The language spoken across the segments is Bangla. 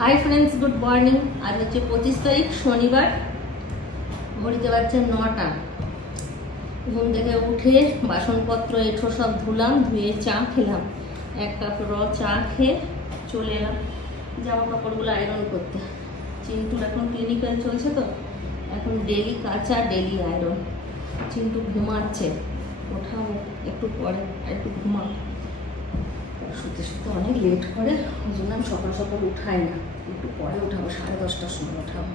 Hi friends, good morning. आज হচ্ছে 25 তারিখ শনিবার। ঘড়িতে বাজছে 9টা। ঘুম থেকে উঠে বাসনপত্র এঁঠো সব ধুলাম, ধুয়ে চা খেলাম। 1 কাপ র চা খেয়ে চলে এলাম জামা কাপড়গুলো আয়রন করতে। চিন্টুর এখন ক্লিনিক্যাল চলছে, তো এখন ডেলি কাচা ডেলি আয়রন। চিন্টু ঘুমাচ্ছে, ওঠাবো একটু পরে, একটু ঘুমাও। শুতে শুতে অনেক লেট করে, ওই জন্য আমি সকাল সকাল উঠাই না, একটু পরে উঠাবো, 10:30টার সময় উঠাবো।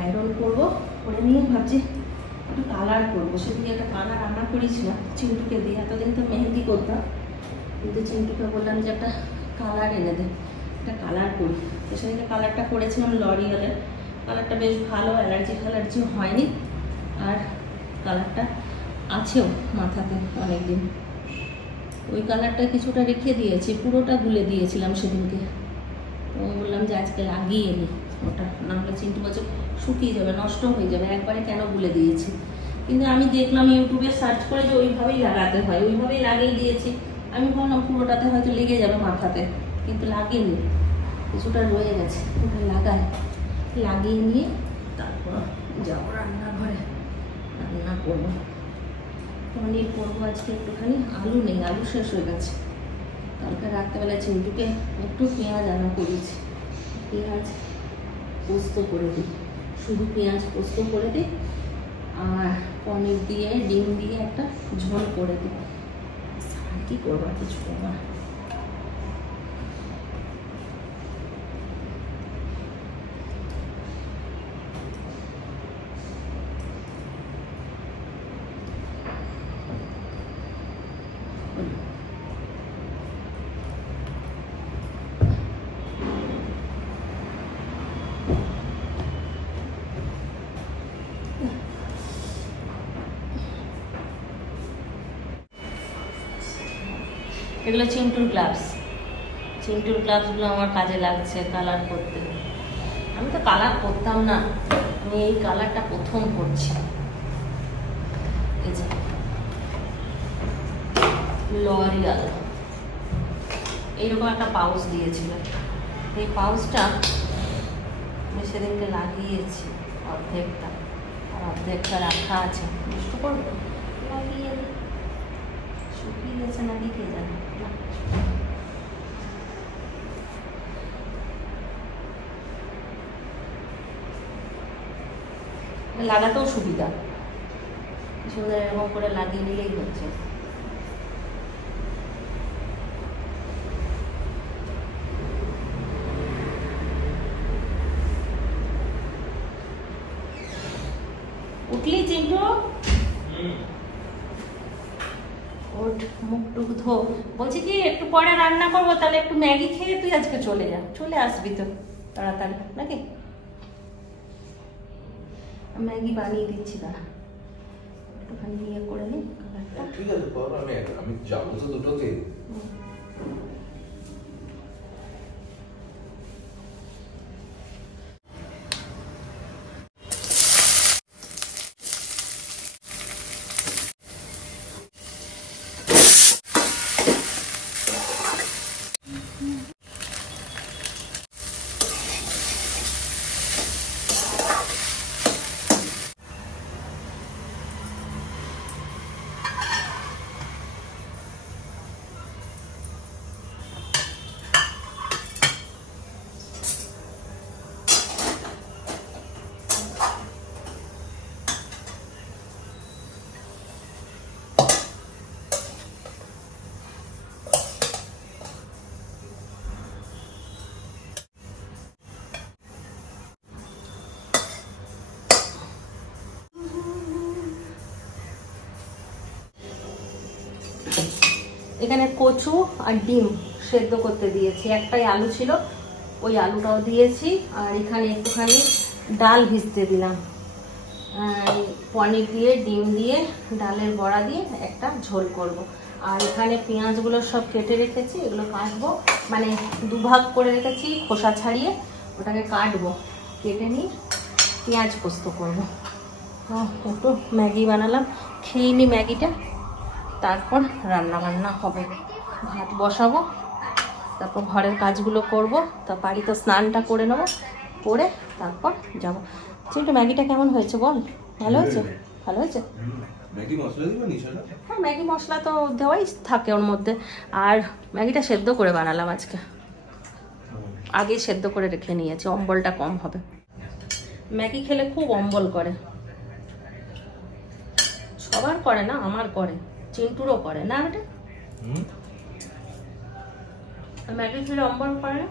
আয়রন করবো, করে নিয়ে ভাবছি একটু কালার করবো। সেদিকে একটা কালার রান্না করেছিলাম চিন্টুকে দিয়ে। এতদিন তো মেহেন্দি করতাম, কিন্তু চিন্টুকে বললাম যে একটা কালার এনে দে, একটা কালার করি। তো সেদিকে কালারটা করেছিলাম লরিয়ালের। কালারটা বেশ ভালো, অ্যালার্জি হয়নি, আর কালারটা আছেও মাথাতে অনেকদিন। ওই কালারটা কিছুটা রেখে দিয়েছি, পুরোটা গুলে দিয়েছিলাম সেদিনকে। তো বললাম যে আজকে লাগিয়ে নি ওটা, না হলে চিন্টু বলছে শুকিয়ে যাবে, নষ্ট হয়ে যাবে, একবারে কেন গুলে দিয়েছি। কিন্তু আমি দেখলাম ইউটিউবে সার্চ করে যে ওইভাবেই লাগাতে হয়, ওইভাবেই লাগিয়ে দিয়েছি। আমি ভাবলাম পুরোটাতে হয়তো লেগে যাবে মাথাতে, কিন্তু লাগেনি, কিছুটা রয়ে গেছে। ওটা লাগিয়ে নিয়ে তারপর যাবো রান্নাঘরে, রান্না করবো। পনির করবো আজকে একটুখানি। আলু নেই, আলু শেষ হয়ে গেছে। কালকে রাত্রেবেলা চিন্টুকে একটু পেঁয়াজ রান্না করেছি, পেঁয়াজ পোস্ত করে দিই, শুধু পেঁয়াজ পোস্ত করে দিই, আর পনির দিয়ে ডিম দিয়ে একটা ঝোল করে দিই। কি করবো, কিছু করবো না। এগুলো চিন্টুর গ্লাভসগুলো আমার কাজে লাগছে কালার করতে। আমি তো কালার করতাম না, আমি এই কালারটা প্রথম করছি। এই যে লরিয়াল এইরকম একটা পাউচ দিয়েছিল, এই পাউচটা আমি সেদিনকে লাগিয়েছি অর্ধেকটা, আর অর্ধেকটা রাখা আছে। নষ্ট করবো, লাগিয়ে শুকিয়ে গেছে না দিকে যাবে। লাগাতেও সুবিধা, সুন্দর এরকম করে লাগিয়ে নিলেই হচ্ছে। উঠলি চিন্টু? ওঠ, মুখ টুক ধো। বলছি কি একটু পরে রান্না করবো, তাহলে একটু ম্যাগি খেয়ে তুই আজকে চলে যা, চলে আসবি তো তাড়াতাড়ি নাকি? ম্যাগি বানিয়ে দিচ্ছি, দাঁড়া একটুখানি ইয়ে করে নি কালারটা। ঠিক আছে, আমি যাবো তো দুটোতে। এখানে কচু আর ডিম সেদ্ধ করতে দিয়েছি, একটাই আলু ছিল, ওই আলুটাও দিয়েছি। আর এখানে একটুখানি ডাল ভিজতে দিলাম, পনির দিয়ে ডিম দিয়ে ডালের বড়া দিয়ে একটা ঝোল করব। আর এখানে পেঁয়াজগুলো সব কেটে রেখেছি, এগুলো কাটবো, মানে দুভাগ করে রেখেছি খোসা ছাড়িয়ে, ওটাকে কাটবো, কেটে নিয়ে পেঁয়াজ পোস্ত করবো। একটু ম্যাগি বানালাম, খেয়ে নি ম্যাগিটা, তারপর রান্না বান্না হবে। ভাত বসাবো, তারপর ঘরের কাজগুলো করব, তা বাড়িতে স্নানটা করে নেবো, করে তারপর যাব। চিন্টু ম্যাগিটা কেমন হয়েছে বল? ভালো হয়েছে? ভালো হয়েছে? ম্যাগি মশলা দিবা নিশাটা? হ্যাঁ, ম্যাগি মশলা তো দেওয়াই থাকে ওর মধ্যে। আর ম্যাগিটা সেদ্ধ করে বানালাম আজকে, আগেই সেদ্ধ করে রেখে নিয়েছি, অম্বলটা কম হবে। ম্যাগি খেলে খুব অম্বল করে, সবার করে না, আমার করে, চিন্টুরও করে না বেটা? ম্যাগি খেলে অম্বল করে না?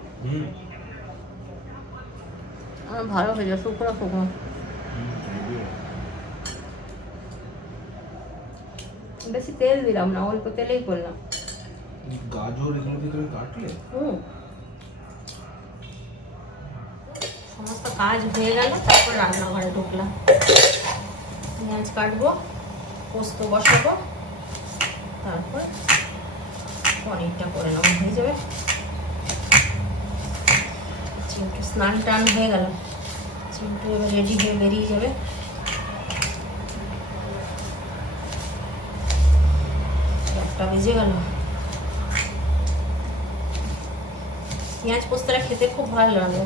আমার ভালো হয়ে যায়, শুকনো শুকনো। বেশি তেল দিলাম না, অল্প তেলেই করলাম। গাজর এগুলো কি তুমি কাটলে? সমস্ত কাজ হয়ে গেল, তারপর রান্নাঘরে ঢুকলাম। পেঁয়াজ কাটবো, পোস্ত বসাবো, তারপর পনিরটা করে নেবো, হয়ে যাবে। চিন্টু স্নান টান হয়ে গেল, চিন্টু এবার রেডি হয়ে বেরিয়ে যাবে। একটা বেজে গেল। পেঁয়াজ পোস্তটা খেতে খুব ভালো লাগে,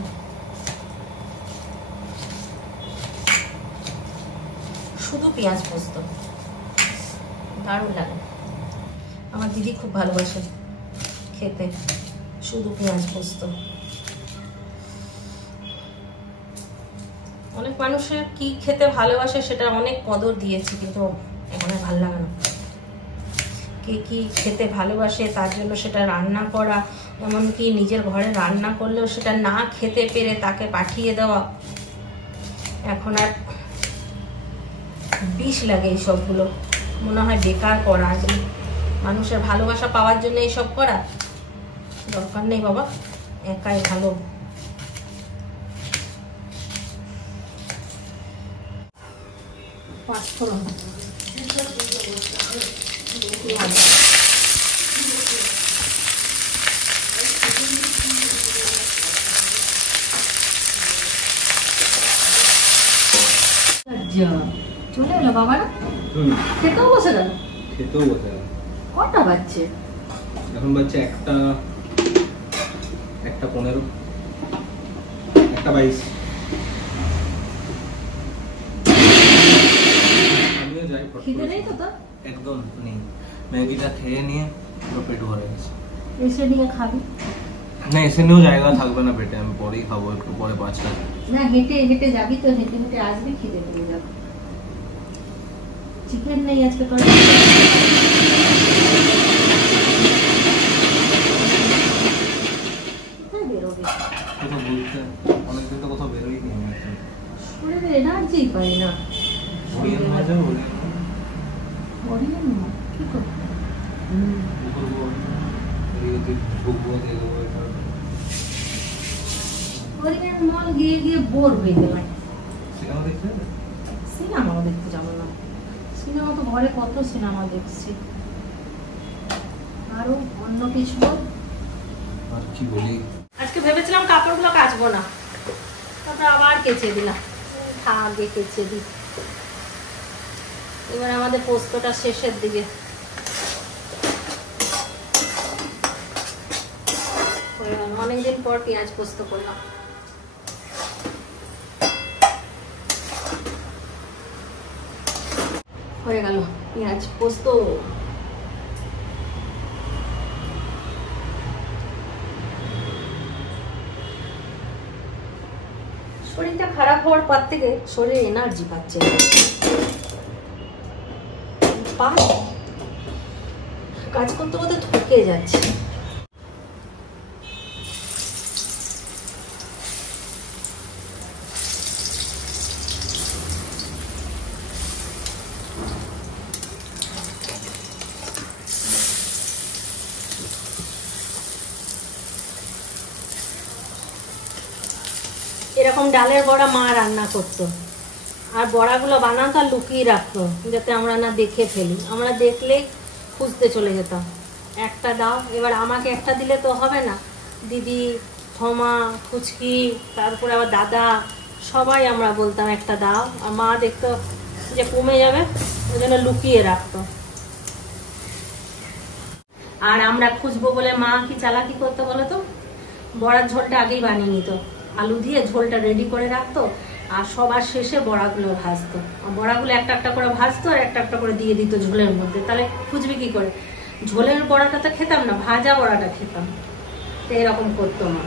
শুধু পেঁয়াজ পোস্ত দারুণ লাগে। আমার দিদি খুব ভালোবাসে খেতে শুধু পেঁয়াজ পোস্ত। অনেক মানুষের কি খেতে ভালোবাসে সেটা অনেক কদর দিয়েছি, কিন্তু এখন আর ভালো লাগে না। কে কি খেতে ভালোবাসে তার জন্য সেটা রান্না করা, এমনকি নিজের ঘরে রান্না করলেও সেটা না খেতে পেরে তাকে পাঠিয়ে দেওয়া, এখন আর বিষ লাগে এই সবগুলো। মনে হয় বেকার করা, মানুষের ভালোবাসা পাওয়ার জন্য এইসব করা দরকার নেই বাবা, একাই ভালো। পাঁচফোড়ন চলে এলো বাবারা, খেতেও বসে গেল। কটা বাজছে এখন? বাজছে 1:15, 1:22। আমিও যাই, খিদে নেই তো? একদম নেই। ম্যাগিটা খেয়ে নিয়ে পুরো পেট ভরে গেছে। এসে নিয়ে খাবি না, এসে নিয়েও জায়গা থাকবে না পেটে, আমি পরেই খাবো, একটু পরে 5টা। না, হেঁটে হেঁটে যাবি তো, হেঁটে হেঁটে আসবি, খিদে পেয়ে যাবে। চিকেন নেই আজকে তোর? কোথায় বেরোবে? কোথাও বলতে অনেকদিন তো কোথাও বেরোই নি, শরীরে এনার্জি পাই না। হরিয়ান মাঝে হরিয়ান কি করবো? হরিয়ান মল গিয়ে গিয়ে বোর হয়ে গেলাম। সিনেমাও দেখতে যাবো না, সিনেমা তো ঘরে কত সিনেমা দেখছি, আরো অন্য কিছু। আর কি বলি, আজকে ভেবেছিলাম কাপড়গুলো কাচবো না, তারপর আবার কেচে দিলাম, আগে কেচে দিই। এবার আমাদের পোস্তটা শেষের দিকে, অনেকদিন পর পেঁয়াজ পোস্ত করলাম। হয়ে গেল পেঁয়াজ পোস্ত। শরীরটা খারাপ হওয়ার পর থেকে শরীরে এনার্জি পাচ্ছে, কাজ করতে করতে থকে যাচ্ছে। এরকম ডালের বড়া মা রান্না করতো, আর বড়াগুলো বানাতো আর লুকিয়ে রাখতো যাতে আমরা না দেখে ফেলি। আমরা দেখলেই খুঁজতে চলে যেতাম, একটা দাও। এবার আমাকে একটা দিলে তো হবে না, দিদি, থমা, ফুচকি, তারপরে আবার দাদা, সবাই আমরা বলতাম একটা দাও। আর মা দেখতো যে কমে যাবে, ওই জন্য লুকিয়ে রাখতো। আর আমরা খুঁজবো বলে মা কি চালাকি করতে বলো তো, বড়ার ঝোলটা আগেই বানিয়ে নিত, আলু দিয়ে ঝোলটা রেডি করে রাখতো আর সবার শেষে বড়াগুলো ভাজতো। বড়াগুলো একটা একটা করে ভাজতো আর একটা একটা করে দিয়ে দিত ঝোলের মধ্যে। তাহলে খুঁজবে কি করে? ঝোলের বড়াটা তো খেতাম না, ভাজা বড়াটা খেতাম। তো এরকম করতো মা।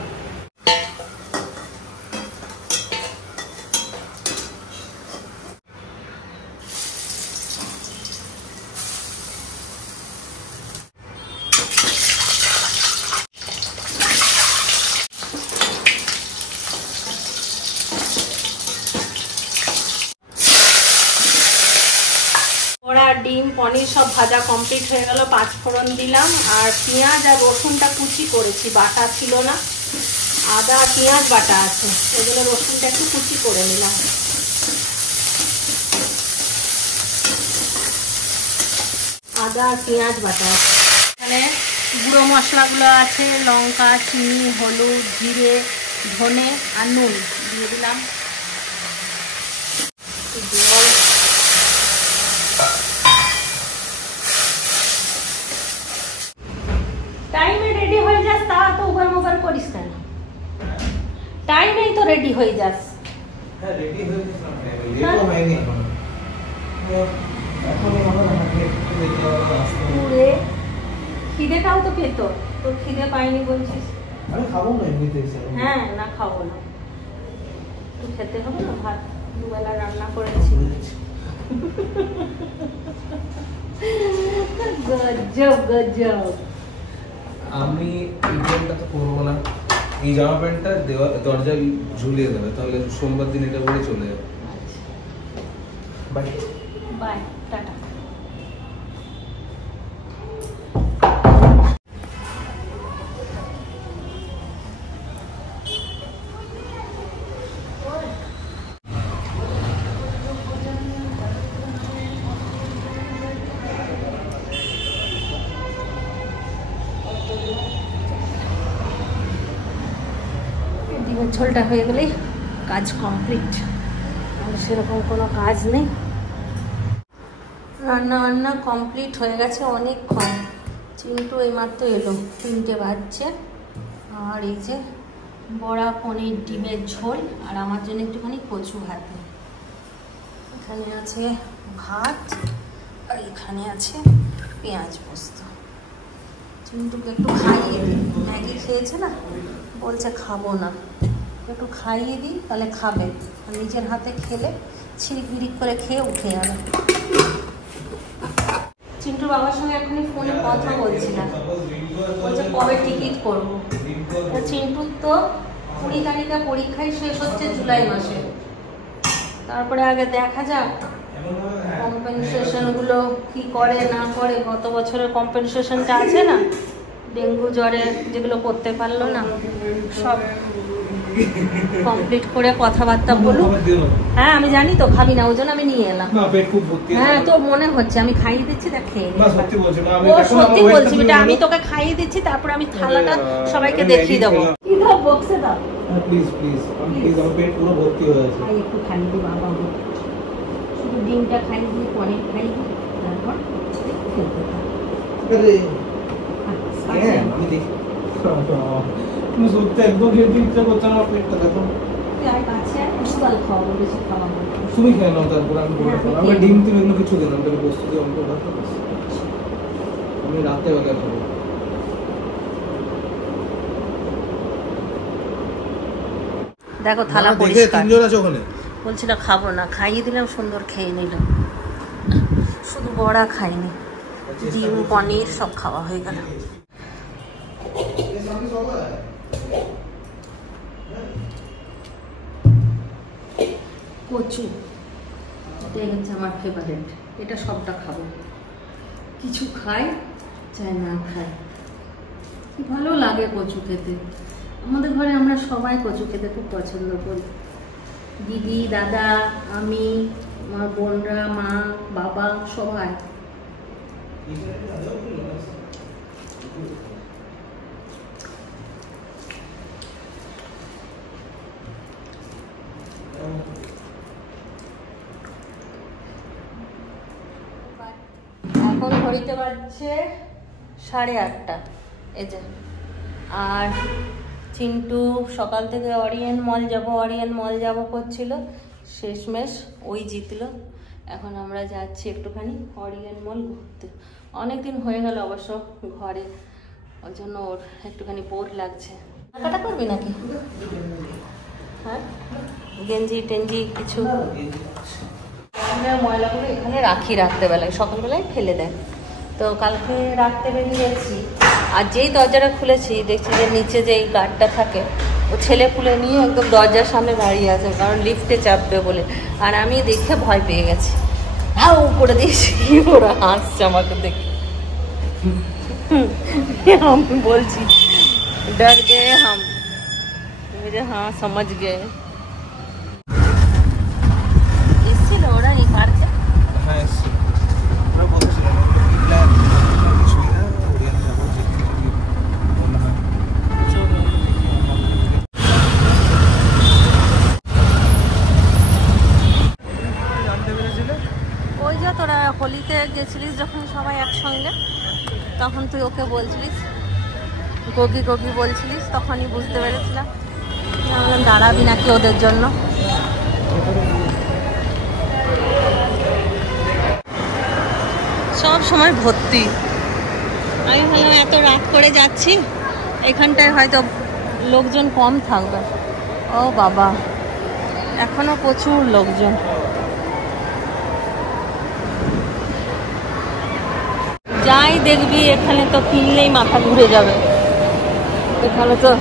ডিম পনির সব ভাজা কমপ্লিট হয়ে গেল। 5 ফোড়ন দিলাম আর পেঁয়াজ আর রসুনটা কুচি করেছি, বাটা ছিল না। আদা আর পেঁয়াজ বাটা আছে, এগুলো রসুনটা একটু কুচি করে নিলাম। আদা আর পেঁয়াজ বাটা আছে। এখানে গুঁড়ো মশলাগুলো আছে, লঙ্কা, চিনি, হলুদ, জিরে, ধনে আর নুন দিয়ে দিলাম। টাইমে রেডি হয়ে যাস, তা তো উবার মুবার করিস কেন? টাইমেই তো রেডি হয়ে যাস। হ্যাঁ রেডি হয়ে গেছিলাম, লেট হয়নি এখন। এখন পুরে খিদেটাও তো পেত, তোর খিদে পাইনি বলছিস? আমি খাবো না এমনিতে। হ্যাঁ না খাবো না, তো খেতে হবে না, ভাত দুবেলা রান্না করেছি। গজব গজব। আমি এই প্যান্টটা তো করবো না, এই জামা প্যান্টটা দরজায় ঝুলিয়ে দেবে, তাহলে সোমবার দিন এটা পরে চলে যাবে। Bye bye, tata. ডিমের ঝোলটা হয়ে গেলেই কাজ কমপ্লিট, আর সেরকম কোনো কাজ নেই। রান্না বান্না কমপ্লিট হয়ে গেছে অনেকক্ষণ। চিন্টু এইমাত্র এলো, 3টে বাজছে। আর এই যে বড়া, পনির, ডিমের ঝোল আর আমার জন্য একটুখানি কচু ভাতে। এখানে আছে ভাত আর এখানে আছে পেঁয়াজ পোস্ত। চিন্টুকে একটু খাইয়ে দিই, ম্যাগি খেয়েছে না, বলছে খাবো না, একটু খাইয়ে দিই তাহলে খাবে। আর নিজের হাতে খেলে ছিরিক বিরিক করে খেয়ে উঠে যাবে। চিন্টুর বাবার সঙ্গে এখনই ফোনে কথা বলছিলাম, বলছে কবে টিকিট করবো। চিন্টুর তো 20 তারিখে পরীক্ষাই শেষ হচ্ছে জুলাই মাসে, তারপরে আগে দেখা যাক কম্পেনসেশনগুলো কি করে না করে। গত বছরের কম্পেনসেশনটা আছে না, ডেঙ্গু জ্বরে যেগুলো করতে পারলো না, সব কমপ্লিট করে কথাবার্তা বলুক। হ্যাঁ আমি জানি তো খাবি না, ওই জন্য আমি নিয়ে এলাম। হ্যাঁ তো মনে হচ্ছে আমি খাইয়ে দিচ্ছি, তা খেয়ে ও সত্যি বলছি বেটা, আমি তোকে খাইয়ে দিচ্ছি, তারপর আমি থালাটা সবাইকে দেখিয়ে দেবো। কি দাও বক্সে দাও প্লিজ প্লিজ, আমার পেট পুরো ভর্তি হয়ে আছে। একটু খাইয়ে দিই বাবা, শুধু ডিমটা খাইয়ে দিই, পনির খাইয়ে দিই, তারপর খেলতে তুমি সত্যি একদম খেতে ইচ্ছা করছে না, আমার পেটটা দেখো। তুমি খেয়ে নাও, তারপর আমি ডিম তিন অন্য কিছু দিলাম, তাহলে বস্তু দিয়ে অঙ্ক ভাবতে পারছি। আমি রাতে বেলা খাবো। দেখো থালা পরিষ্কার। তিনজন আছে ওখানে, বলছিল খাবো না, খাইয়ে দিলাম, সুন্দর খেয়ে নিল। শুধু বড়া খাইনি, ডিম পনির সব খাওয়া হয়ে গেল। কচু, এটাই হচ্ছে আমার ফেভারিট, এটা সবটা খাবো, কিছু খাই চাই না খাই, ভালো লাগে কচু খেতে। আমাদের ঘরে আমরা সবাই কচু খেতে খুব পছন্দ করি, দিদি, দাদা, আমি, আমার বোনরা, মা, বাবা, সবাই। এখন ঘড়িতে বাজছে 8:30 এই যে। আর চিন্টু সকাল থেকে অরিয়েন্ট মল যাব করছিল, শেষমেশ ওই জিতলো। এখন আমরা যাচ্ছি একটুখানি অরিয়েন্ট মল ঘুরতে। অনেকদিন হয়ে গেল অবশ্য ঘরে, ওই জন্য ওর একটুখানি বোর লাগছে। কাটা করবি নাকি? হ্যাঁ, গেঞ্জি টেঞ্জি কিছু ময়লাগুলো এখানে রাখি রাত্রেবেলায়, সকালবেলায় ফেলে দেয়। তো কালকে রাখতে বেরিয়েছি, আর যেই দরজাটা খুলেছি দেখছি যে নিচে যেই গার্ডটা থাকে ও ছেলে খুলে নিয়ে একদম দরজার সামনে দাঁড়িয়ে আছে, কারণ লিফটে চাপবে বলে। আর আমি দেখে ভয় পেয়ে গেছি, হাউ করে দিয়েছি। ওরা হাসছে আমাকে দেখে। আমি বলছি डर गए हम, मुझे हाँ समझ गए। এসেছিল ওরা এই পার্কে? হ্যাঁ এসেছিল, ওরা বলছিল প্ল্যান সুবিধা ওরিয়েন্ট যাবো মনে হয়। জানতে পেরেছিলে ওই যে তোরা হোলিতে গেছিলিস যখন সবাই একসঙ্গে, তখন তুই ওকে বলছিলিস গগি গগি বলছিলিস, তখনই বুঝতে পেরেছিলাম। দাঁড়াবি নাকি ওদের জন্য? সব সময় ভর্তি। আমি ভাবলাম এত রাত করে যাচ্ছি, এখানটায় হয়তো লোকজন কম থাকবে। ও বাবা, এখনো প্রচুর লোকজন। যাই দেখবি এখানে তো কিনলেই মাথা ঘুরে যাবে। এখানে তো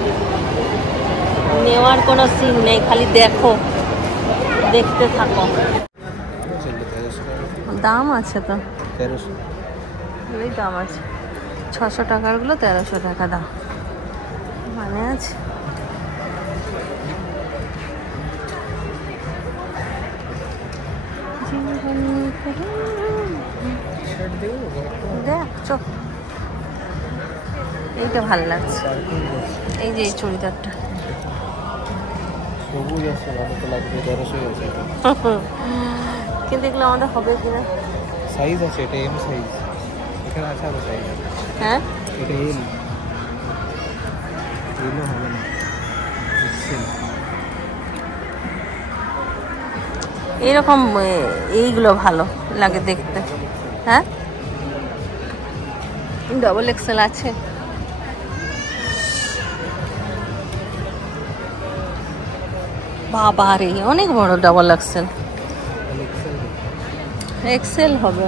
নেওয়ার কোনো সিন নেই, খালি দেখো, দেখতে থাকো। দাম আছে তো, 1300 এই দাম আছে। 600 টাকারগুলো 1300 টাকা দাম, মানে আছে। দেখ চোখ, এইটা ভাল লাগছে। এই যে এই চুড়িদারটা সবুজ আছে, ভালো তো লাগবে। 1300 আছে কিন্তু এগুলো আমাদের হবে কিনা? সাইজ আছে, এটা এম সাইজ এখানে আছে। আরো সাইজ, হ্যাঁ এটা এল, এগুলো হবে না এক্সেল। এইরকম এইগুলো ভালো লাগে দেখতে। হ্যাঁ, ডবল এক্সেল আছে। বাবা রে, অনেক বড় ডবল এক্সেল। এক্সেল হবে।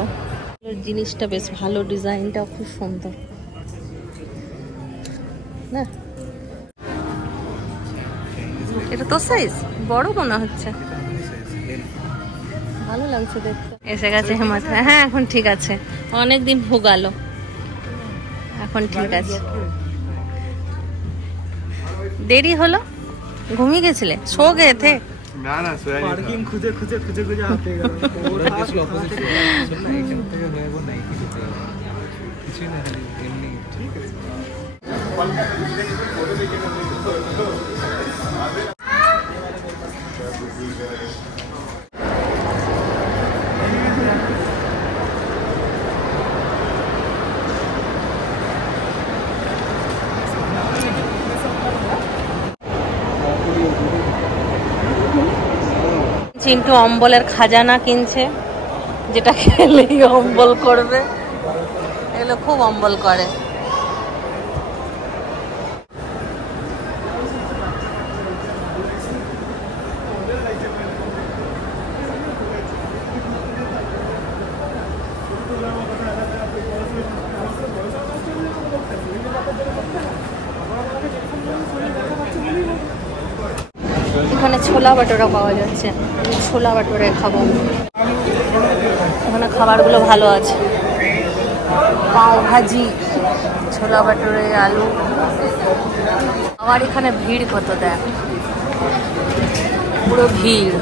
জিনিসটা বেশ ভালো, ডিজাইনটা খুব সুন্দর না? এটা তো সাইজ বড় মনে হচ্ছে, ভালো লাগছে দেখতে। এসে গেছে হেমাত। হ্যাঁ এখন ঠিক আছে, অনেকদিন ভোগালো, এখন ঠিক আছে। দেরি হলো, ঘুমিয়ে গেছিলে? So gay the? না না, পার্কিং খুঁজে খুঁজে খুঁজে খুঁজে হাঁপিয়ে গেল। ওরা গেছিল অপোজিট না, এখান থেকে হয়ে গো নাই কিছুই না, এমনি। ঠিক আছে, চিন্টু অম্বলের খাজানা কিনছে, যেটা খেলেই অম্বল করবে। এগুলো খুব অম্বল করে। এখানে ছোলা বাটোরা পাওয়া যাচ্ছে, ছোলা বাটোরে খাবো। এখানে খাবারগুলো ভালো আছে, পাও ভাজি, ছোলা বাটোরে, আলু। আবার এখানে ভিড় কত, দেখ পুরো ভিড়।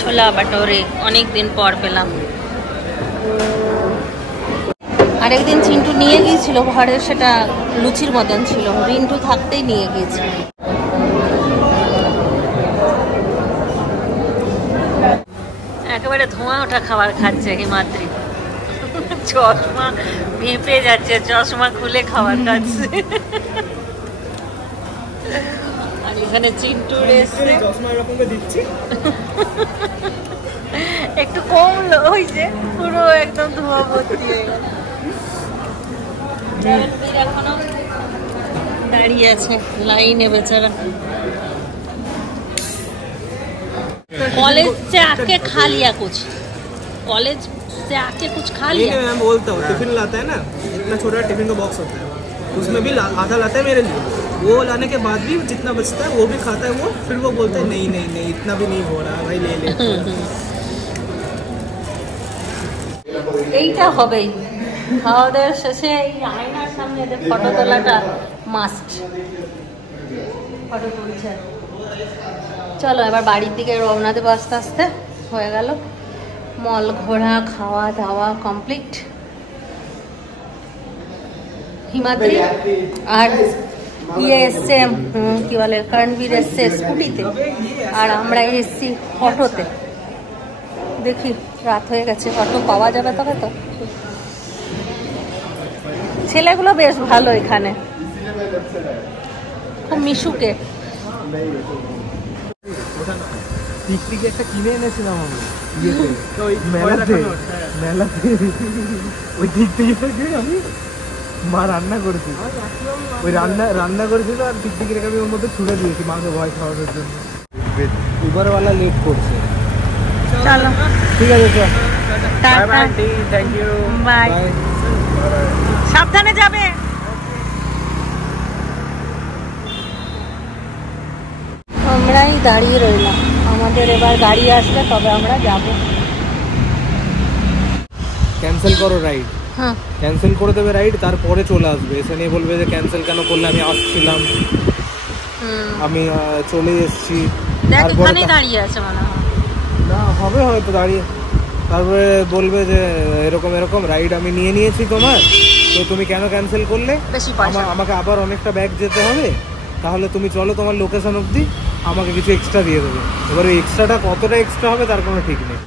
ছোলা বাটোরে অনেক দিন পর পেলাম। আরেকদিন চিন্টু নিয়ে গিয়েছিল ঘরে, সেটা লুচির মতন ছিল, রিন্টু থাকতেই নিয়ে গিয়েছিল। একেবারে একেবারে ধোঁয়া ওঠা খাবার খাচ্ছে হিমাদ্রি। চশমা ভেপে যাচ্ছে, চশমা খুলে খাবার খাচ্ছে। আর এখানে চিন্টু এসছে, একটু কম হয়েছে, পুরো একদম ধোঁয়া ভর্তি হয়ে গেল। এখনো দাঁড়িয়ে আছে লাইনে বেচারা। कॉलेज से आके खा लिया कुछ, कॉलेज से आके कुछ खा लिया। मैं बोलता हूँ टिफिन लाता है ना, इतना छोटा टिफिन का बॉक्स होता है, उसमें भी आधा लाता है मेरे लिए। वो लाने के बाद भी जितना बचता है वो भी खाता है वो, फिर वो बोलता है नहीं नहीं नहीं इतना भी नहीं हो रहा भाई, ले ले। এইটা হবেই খাওয়া দাওয়ার শেষে এই আয়নার সামনে এদের ফটো তোলাটা মাস্ট। ফটো তুলছে। চলো এবার বাড়ির দিকে রওনা দেবো আস্তে আস্তে। হয়ে গেল মল ঘোরা, খাওয়া দাওয়া কমপ্লিট। হিমাদ্রি আর ইয়ে এসছে, কি বলে, করণবীর এসছে স্কুটিতে, আর আমরা এসছি অটোতে। দেখি রাত হয়ে গেছে, অটো পাওয়া যাবে তবে তো। ছেলেগুলো বেশ ভালো, এখানে খুব মিশুকে। টিকটিকি একটা কিনে এনেছিলাম আমি মেলাতে, ওই টিকটিকিটাকে আমি মা রান্না করেছি, ওই রান্না করেছিল, আর টিকটিকিটাকে আমি ওর মধ্যে ছুড়ে দিয়েছি মাকে ভয় খাওয়ানোর জন্য। উবারওয়ালা লেট করছে। চলো ঠিক আছে, চল, টাটা, থ্যাংক ইউ, বাই, সাবধানে যাবে। আমরাই দাঁড়িয়ে রইলাম, আমাদের এবার গাড়ি আসলে তবে আমরা যাব। ক্যান্সেল করো রাইড। হ্যাঁ, ক্যান্সেল করে দেবে রাইড, তারপরে চলে আসবে, এসে নিয়ে বলবে যে ক্যান্সেল কেন করলে, আমি আসছিলাম, আমি চলে এসেছি। দেখ এখানেই দাঁড়িয়ে আছে মনে হয়। না হবে হয়তো দাঁড়িয়ে, তারপরে বলবে যে এরকম এরকম রাইড আমি নিয়ে নিয়েছি তোমার, তো তুমি কেন ক্যান্সেল করলে, আমাকে আবার অনেকটা ব্যাগ যেতে হবে, তাহলে তুমি চলো তোমার লোকেশন অবধি, আমাকে কিছু এক্সট্রা দিয়ে দেবে। এবার ওই এক্সট্রাটা কতটা এক্সট্রা হবে তার কোনো ঠিক নেই।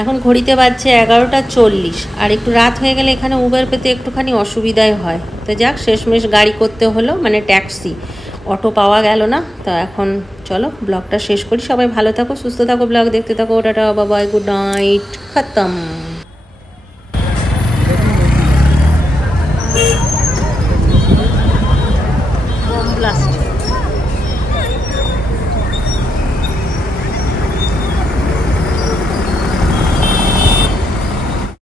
এখন ঘড়িতে বাজছে 11:40, আর একটু রাত হয়ে গেলে এখানে উবের পেতে একটুখানি অসুবিধাই হয়। তো যাক, শেষমেশ গাড়ি করতে হলো, মানে ট্যাক্সি, অটো পাওয়া গেল না। তো এখন চলো ব্লগটা শেষ করি। সবাই ভালো থাকো, সুস্থ থাকো, ব্লগ দেখতে থাকো। Tata, bye bye, good night, খতম।